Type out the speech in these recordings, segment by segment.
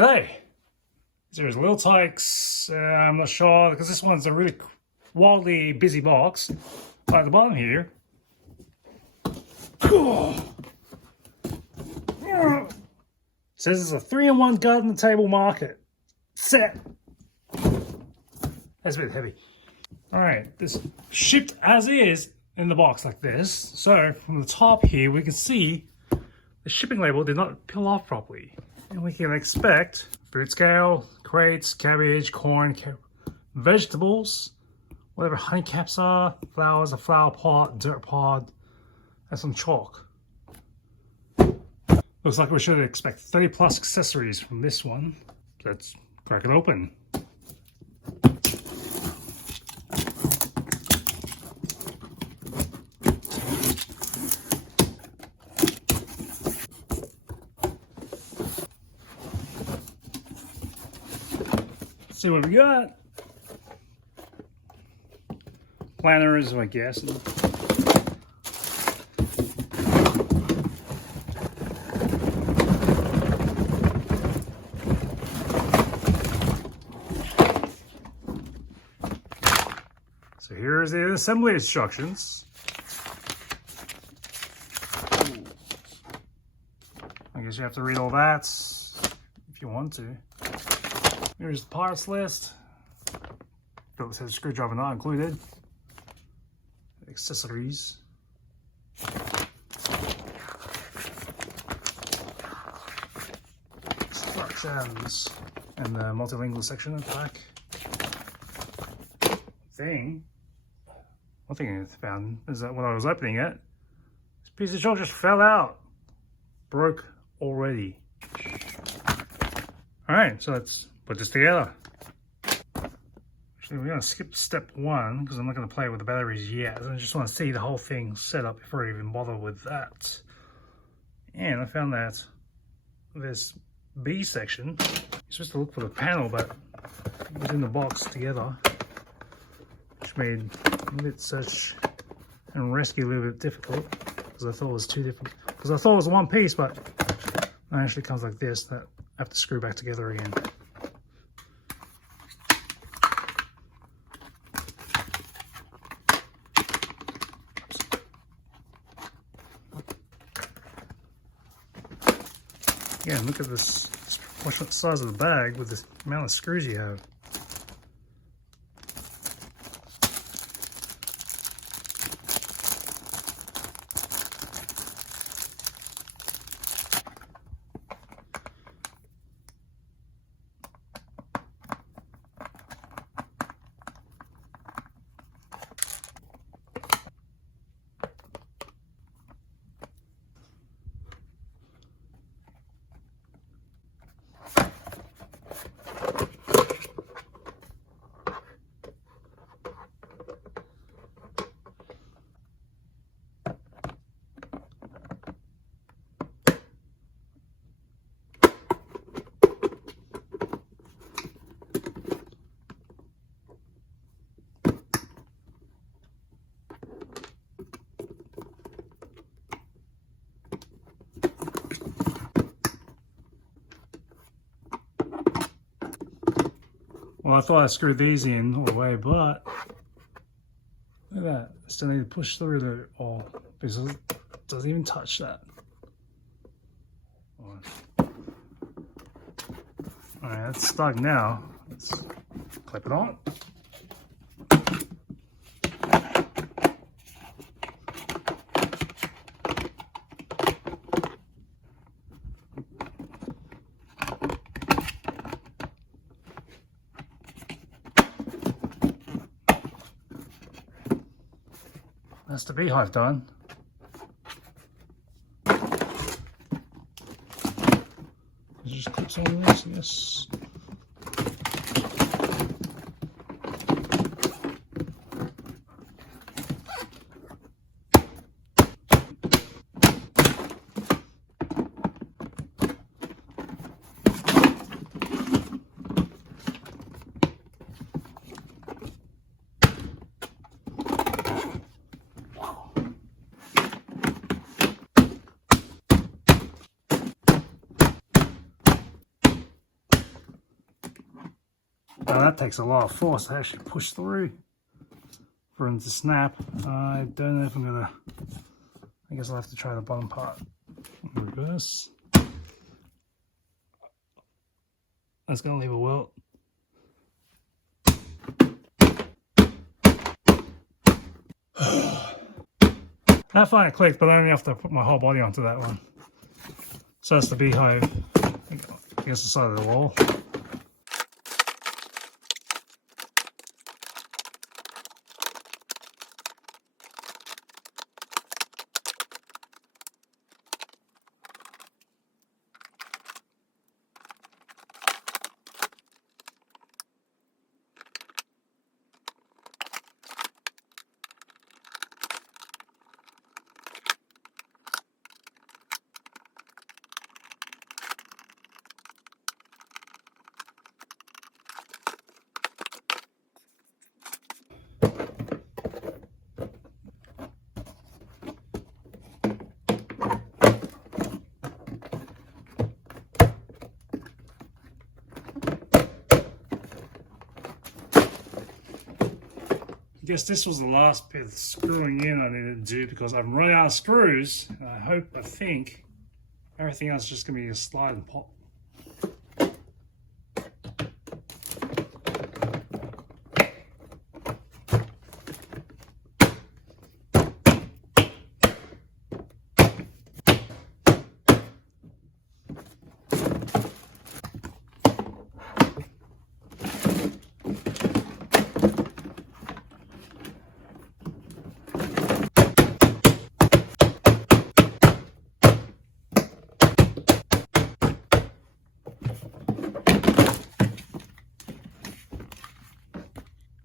G'day! There's little-tikes, I'm not sure, because this one's a really wildly busy box. But at the bottom here, it says it's a 3-in-1 garden table market set. That's a bit heavy. Alright, this shipped as is in the box like this. So from the top here we can see the shipping label did not peel off properly. And we can expect fruit scale, crates, cabbage, corn, vegetables, whatever honey caps are, flowers, a flower pot, dirt pod, and some chalk. Looks like we should expect 30 plus accessories from this one. Let's crack it open. See what we got. Planners, I guess. So here's the assembly instructions. I guess you have to read all that if you want to. Here's the parts list. Phillips head screwdriver not included. Accessories. Instructions. And the multilingual section at the back. One thing I found is that when I was opening it, this piece of chalk just fell out. Broke already. Alright, so let's put this together. Actually, we're going to skip step 1 because I'm not going to play with the batteries yet. I just want to see the whole thing set up before I even bother with that. And I found that this B section, you're supposed to look for the panel, but it was in the box together, which made a bit search and rescue a little bit difficult because I thought it was two different. Because I thought it was one piece, but it actually comes like this that I have to screw back together again. Yeah, look at this disproportionate size of the bag with the amount of screws you have. Well, I thought I screwed these in all the way, but look at that. I still need to push through the all because it doesn't even touch that. Alright, that's stuck now. Let's clip it on. That's the beehive done. It just clips on this, yes. Now that takes a lot of force to actually push through for them to snap. I don't know if I'm gonna, I guess I'll have to try the bottom part. Reverse. That's gonna leave a welt. That finally clicked, but I only have to put my whole body onto that one. So that's the beehive against the side of the wall. I guess this was the last bit of screwing in I needed to do because I've run out of screws. And I think everything else is just going to be a slide and pop.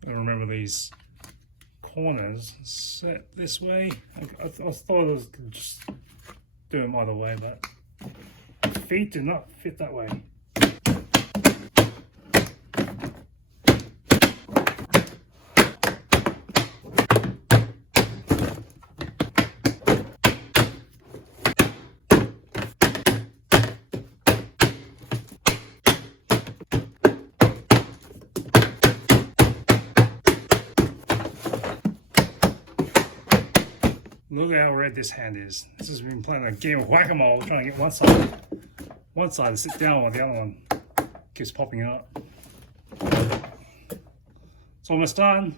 Remember these corners set this way. I thought I was just do them either way, but the feet do not fit that way. Look at how red this hand is. This has been playing a game of whack-a-mole, trying to get one side to sit down while the other one keeps popping up. It's almost done.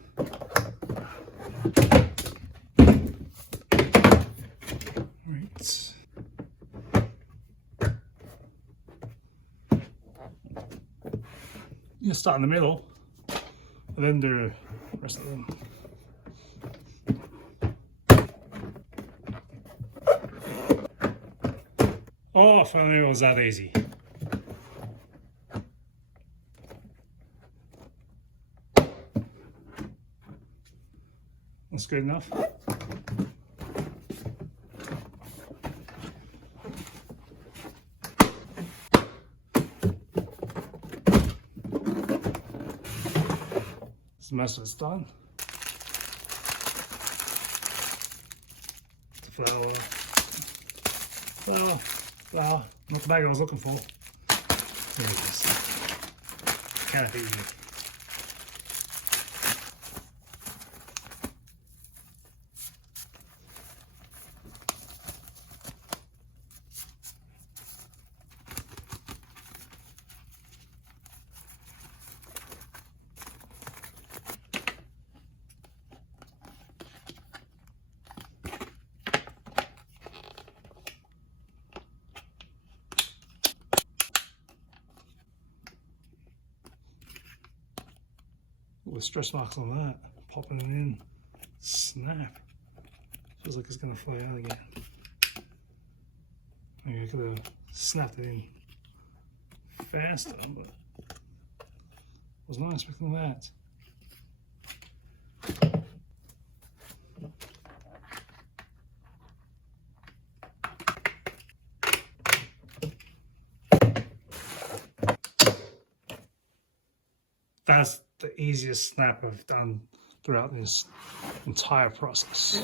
Right. You start in the middle, and then do the rest of them. Oh, if only it was that easy. That's good enough. So most of it's done. The flour. Flour, not the bag I was looking for. There it is. Kind of easy. With stress marks on that, popping it in, snap. Feels like it's gonna fly out again. Maybe I could have snapped it in faster, but I was not expecting that. That's the easiest snap I've done throughout this entire process.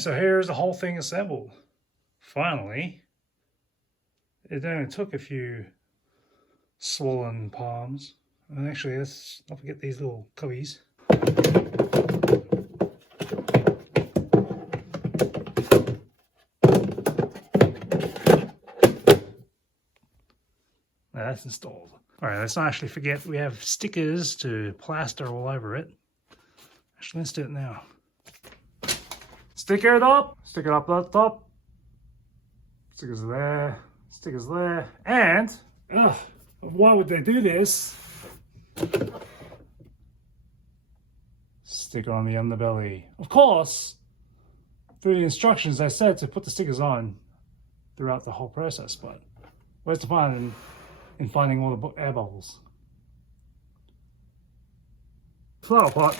And so here's the whole thing assembled. Finally, it only took a few swollen palms. And actually, let's not forget these little cubbies. Now that's installed. Alright, let's not actually forget we have stickers to plaster all over it. Actually, let's do it now. Stick it up at the top. Stickers there, and why would they do this? Sticker on the underbelly. Of course, through the instructions they said to put the stickers on throughout the whole process, but where's the fun in finding all the air bubbles? Flower pot.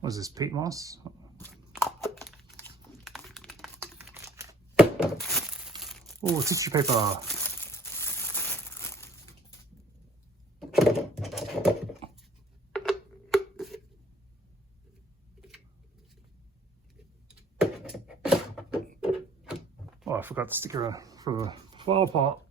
What is this, peat moss? Oh, tissue paper. Oh, I forgot the sticker for the flower pot.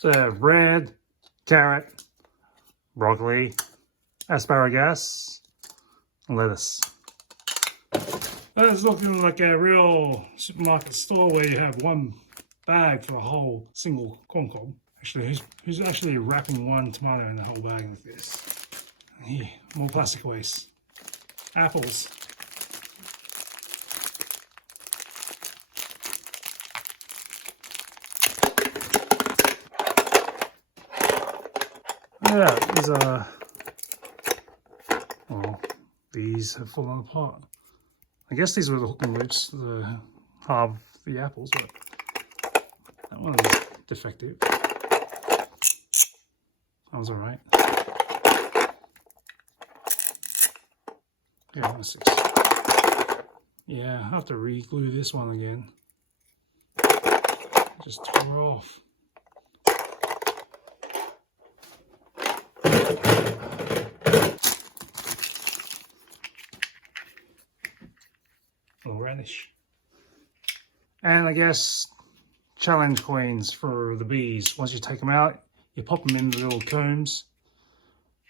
So bread, carrot, broccoli, asparagus, and lettuce. That's looking like a real supermarket store where you have one bag for a whole single corn cob. Actually, who's actually wrapping one tomato in the whole bag like this? Here, more plastic waste. Apples. Yeah, these are, well, these have fallen apart. I guess these were the hook and loops to halve the apples, but that one is defective. That was alright. Yeah, that was 6. Yeah, I have to re-glue this one again. Just tore off. Little radish. And I guess challenge coins for the bees. Once you take them out, you pop them in the little combs.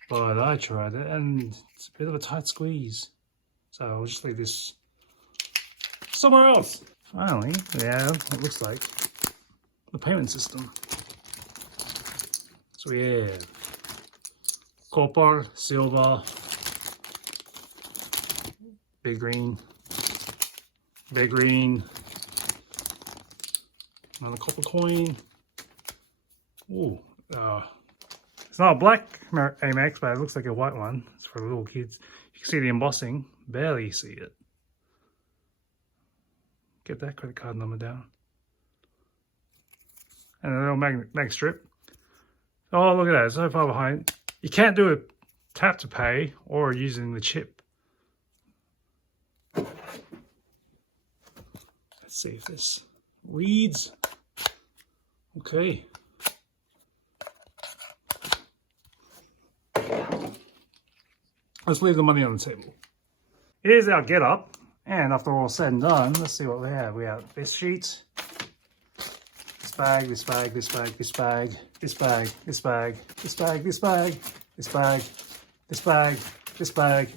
But I tried it and it's a bit of a tight squeeze. So I'll just leave this somewhere else. Finally, yeah, it looks like the payment system. So we have copper, silver, big green, another copper coin. Ooh, it's not a black Amex, but it looks like a white one. It's for the little kids. You can see the embossing, barely see it. Get that credit card number down. And a little mag strip. Oh, look at that, it's so far behind. You can't do a tap to pay or using the chip. Let's see if this reads. Okay. Let's leave the money on the table. Here's our get up. And after all said and done, let's see what we have. We have this sheet, this bag, this bag, this bag, this bag, this bag, this bag, this bag, this bag, this bag, this bag, this bag,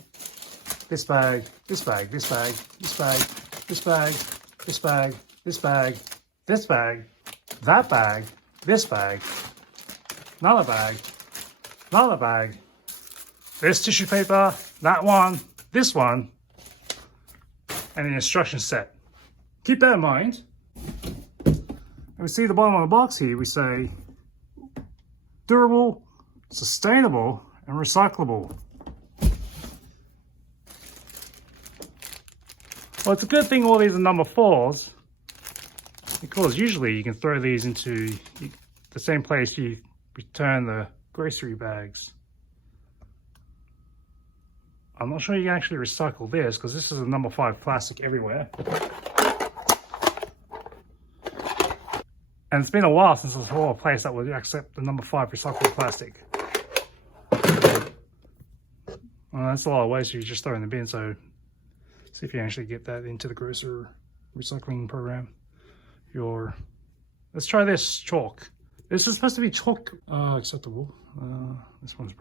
this bag, this bag, this bag, this bag, this bag, this bag, this bag, this bag, that bag, this bag, another bag, another bag, this tissue paper, that one, this one, and an instruction set. Keep that in mind. And we see the bottom of the box here, we say durable, sustainable, and recyclable. Well, it's a good thing all these are number 4s, because usually you can throw these into the same place you return the grocery bags. I'm not sure you can actually recycle this, because this is a number 5 plastic everywhere. And it's been a while since I saw a place that would accept the number 5 recyclable plastic. Well, that's a lot of waste you just throw in the bin, so see if you actually get that into the grocery recycling program. Let's try this chalk. This is supposed to be chalk acceptable. This one's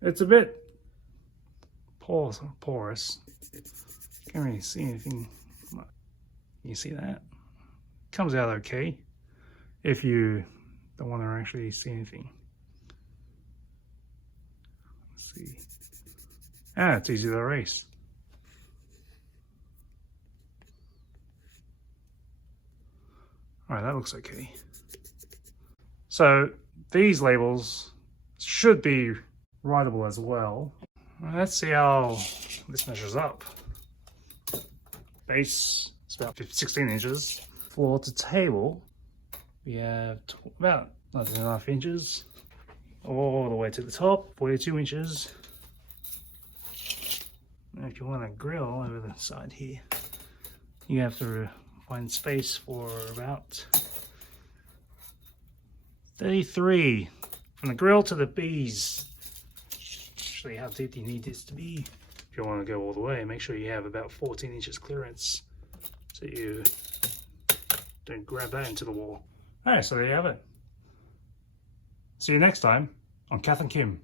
it's a bit porous. Can't really see anything. You see that? Comes out okay if you don't want to actually see anything. Let's see. Ah, it's easy to erase. All right, that looks okay. So these labels should be writable as well. Let's see how this measures up. Base is about 16 inches. Floor to table, we have about 19.5 inches. All the way to the top, 42 inches. And if you want a grill over the side here, you have to find space for about 33 from the grill to the bees. Actually, how deep do you need this to be? If you want to go all the way, make sure you have about 14 inches clearance so you don't grab that into the wall. Alright, so there you have it. See you next time on Kath and Kim.